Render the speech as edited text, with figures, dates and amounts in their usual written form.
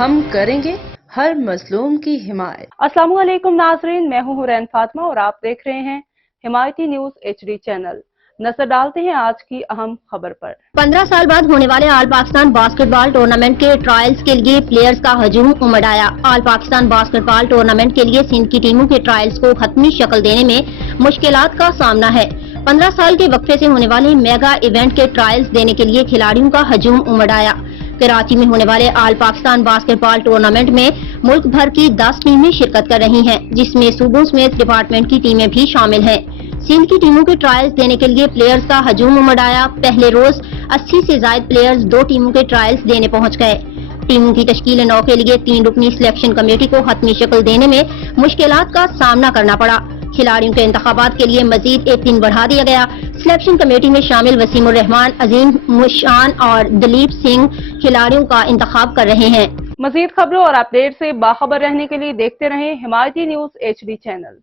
ہم کریں گے ہر مظلوم کی حمایت۔ السلام علیکم ناظرین، میں ہوں حورین فاطمہ اور آپ دیکھ رہے ہیں حمایتی نیوز HD چینل۔ نظر ڈالتے ہیں آج کی اہم خبر پر۔ 15 سال بعد ہونے والے آل پاکستان باسکٹ بال ٹورنامنٹ کے ٹرائلز کے لیے پلیئرز کا ہجوم امڑ آیا۔ آل پاکستان باسکٹ بال ٹورنامنٹ کے لیے سندھ کی ٹیموں کے ٹرائلز کو حتمی شکل دینے میں مشکلات کا سامنا ہے۔ 15 سال کے وقفے سے ہونے والے میگا ایونٹ کے ٹرائلز دینے کے لیے کھلاڑیوں کا ہجوم امڑ آیا۔ کراچی میں ہونے والے آل پاکستان باسکٹ بال ٹورنامنٹ میں ملک بھر کی 10 ٹیمیں شرکت کر رہی ہیں، جس میں صوبوں سمیت ڈپارٹمنٹ کی ٹیمیں بھی شامل ہیں۔ سندھ کی ٹیموں کے ٹرائلز دینے کے لیے پلیئرز کا ہجوم امڑ آیا۔ پہلے روز 80 سے زائد پلیئرز 2 ٹیموں کے ٹرائلز دینے پہنچ گئے۔ ٹیموں کی تشکیل نو کے لیے 3 رکنی سلیکشن کمیٹی کو حتمی شکل دینے میں مشکلات کا سامنا کرنا پڑا۔ کھلاڑیوں کے انتخابات کے لیے مزید ایک دن بڑھا دیا گیا۔ سلیکشن کمیٹی میں شامل وسیم الرحمان، عظیم مشان اور دلیپ سنگھ کھلاڑیوں کا انتخاب کر رہے ہیں۔ مزید خبروں اور اپڈیٹ سے باخبر رہنے کے لیے دیکھتے رہیں حمایتی نیوز HD چینل۔